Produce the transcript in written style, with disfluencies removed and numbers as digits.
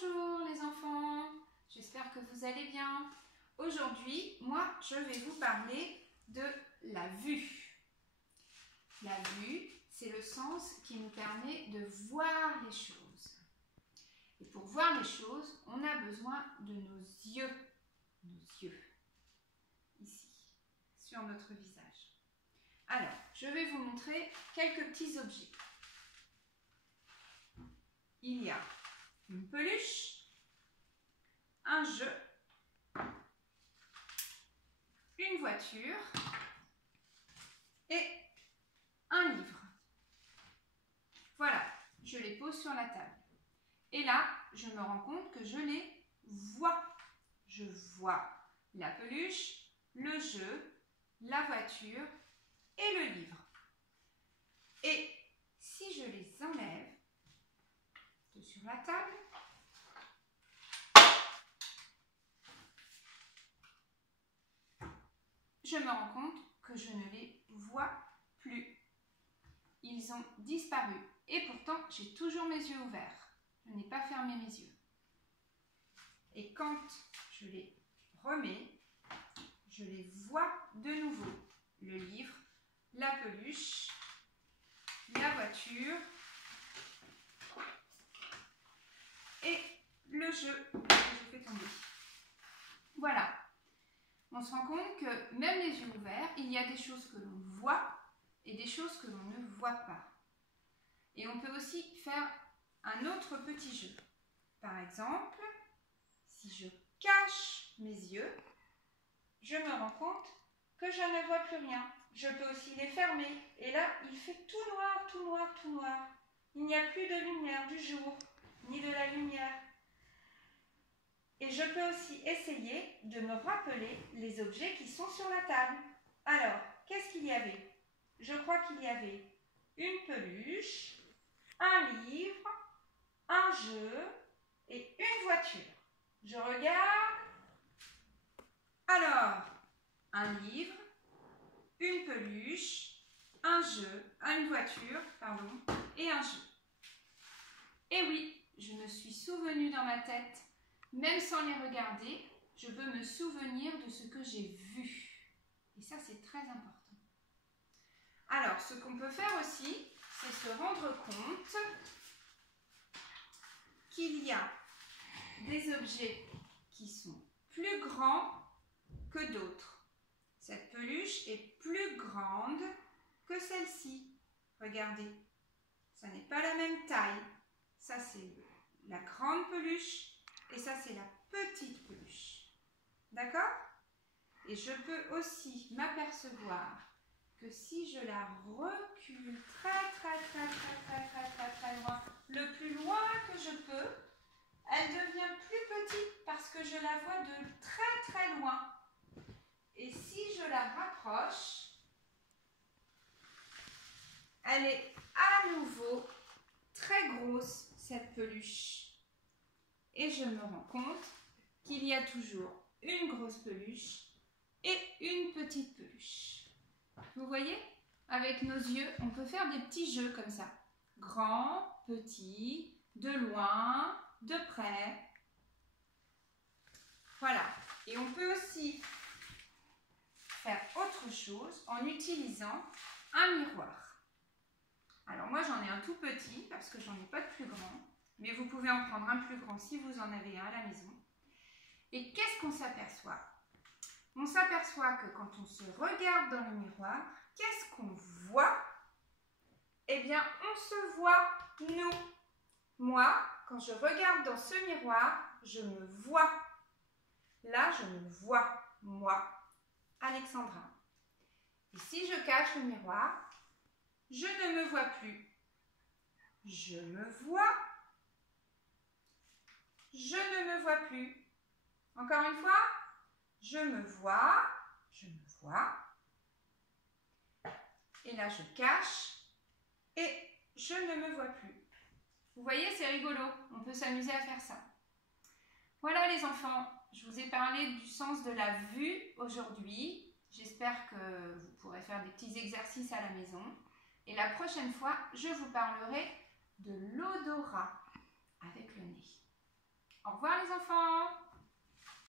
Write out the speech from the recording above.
Bonjour les enfants, j'espère que vous allez bien. Aujourd'hui, moi, je vais vous parler de la vue. La vue, c'est le sens qui nous permet de voir les choses. Et pour voir les choses, on a besoin de nos yeux. Nos yeux, ici, sur notre visage. Alors, je vais vous montrer quelques petits objets. Il y a une peluche, un jeu, une voiture et un livre. Voilà, je les pose sur la table. Et là, je me rends compte que je les vois. Je vois la peluche, le jeu, la voiture et le livre. Et si je les enlève de sur la table, je me rends compte que je ne les vois plus. Ils ont disparu. Et pourtant, j'ai toujours mes yeux ouverts. Je n'ai pas fermé mes yeux. Et quand je les remets, je les vois de nouveau. Le livre, la peluche, la voiture et le jeu que je fais tomber. Voilà. On se rend compte que même les yeux ouverts, il y a des choses que l'on voit et des choses que l'on ne voit pas. Et on peut aussi faire un autre petit jeu. Par exemple, si je cache mes yeux, je me rends compte que je ne vois plus rien. Je peux aussi les fermer. Et là, il fait tout noir, tout noir, tout noir. Il n'y a plus de lumière du jour, ni de la lumière. Et je peux aussi essayer de me rappeler les objets qui sont sur la table. Alors, qu'est-ce qu'il y avait? Je crois qu'il y avait une peluche, un livre, un jeu et une voiture. Je regarde. Alors, un livre, une peluche, un jeu, une voiture, pardon, et un jeu. Et oui, je me suis souvenue dans ma tête. Même sans les regarder, je peux me souvenir de ce que j'ai vu. Et ça, c'est très important. Alors, ce qu'on peut faire aussi, c'est se rendre compte qu'il y a des objets qui sont plus grands que d'autres. Cette peluche est plus grande que celle-ci. Regardez, ça n'est pas la même taille. Ça, c'est la grande peluche. Et ça, c'est la petite peluche. D'accord? Et je peux aussi m'apercevoir que si je la recule très loin, le plus loin que je peux, elle devient plus petite parce que je la vois de très loin. Et si je la rapproche, elle est à nouveau très grosse, cette peluche. Et je me rends compte qu'il y a toujours une grosse peluche et une petite peluche. Vous voyez? Avec nos yeux, on peut faire des petits jeux comme ça. Grand, petit, de loin, de près. Voilà. Et on peut aussi faire autre chose en utilisant un miroir. Alors moi, j'en ai un tout petit parce que j'en ai pas de plus grand. Mais vous pouvez en prendre un plus grand si vous en avez un à la maison. Et qu'est-ce qu'on s'aperçoit? On s'aperçoit que quand on se regarde dans le miroir, qu'est-ce qu'on voit? Eh bien, on se voit, nous. Moi, quand je regarde dans ce miroir, je me vois. Là, je me vois, moi, Alexandra. Et si je cache le miroir, je ne me vois plus. Je me vois. Je ne me vois plus. Encore une fois, je me vois, je me vois. Et là, je cache et je ne me vois plus. Vous voyez, c'est rigolo. On peut s'amuser à faire ça. Voilà les enfants, je vous ai parlé du sens de la vue aujourd'hui. J'espère que vous pourrez faire des petits exercices à la maison. Et la prochaine fois, je vous parlerai de l'odorat avec le nez. Au revoir les enfants!